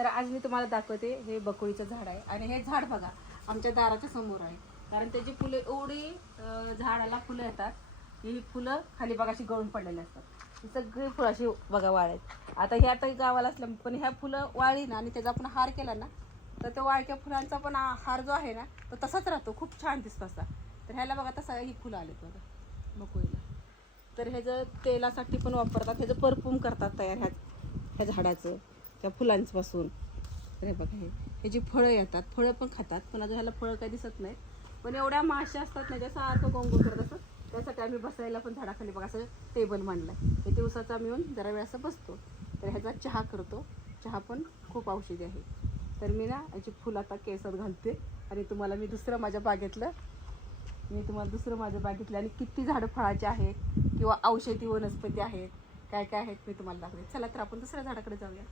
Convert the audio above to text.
तर आज मी तुम्हाला दाखवते हे बकुळीचं झाड आहे आणि हे झाड बघा आमच्या दाराच्या समोर आहे. कारण त्याची फुलं एवढी झाडाला फुलं येतात. ही फुलं खाली बघा अशी गळून पडलेली असतात. ही सगळी फुलं अशी बघा वाळायत. आता हे आता गावाला असलं पण ह्या फुलं वाळली ना आणि त्याचा आपण हार केला ना तर त्या वाळक्या फुलांचा पण हार जो आहे ना तो तसाच राहतो. खूप छान दिसतो असा. तर ह्याला बघा तसा ही फुलं आलेत बघा बकुळीला. तर ह्याचं तेलासाठी पण वापरतात. ह्याचं परफ्यूम करतात तयार ह्या झाडाचं त्या फुलांपासून. तर हे बघा ह्याची फळं येतात. फळं पण खातात. पण अजून ह्याला फळं काही दिसत नाहीत. पण एवढ्या माश्या असतात ना जसं गोंगो करत असं. त्यासाठी आम्ही बसायला पण झाडाखाली बघा असं टेबल मांडलं आहे. हे दिवसाचा आम्ही येऊन जरा वेळ असं बसतो. तर ह्याचा चहा करतो. चहा पण खूप औषधी आहे. तर मी ना याची फुलं आता केसात घालते आणि तुम्हाला मी दुसरं माझ्या बागेतलं आणि किती झाडं फळाचे आहेत किंवा औषधी वनस्पती आहेत काय काय आहेत मी तुम्हाला दाखवते. चला तर आपण दुसऱ्या झाडाकडे जाऊया.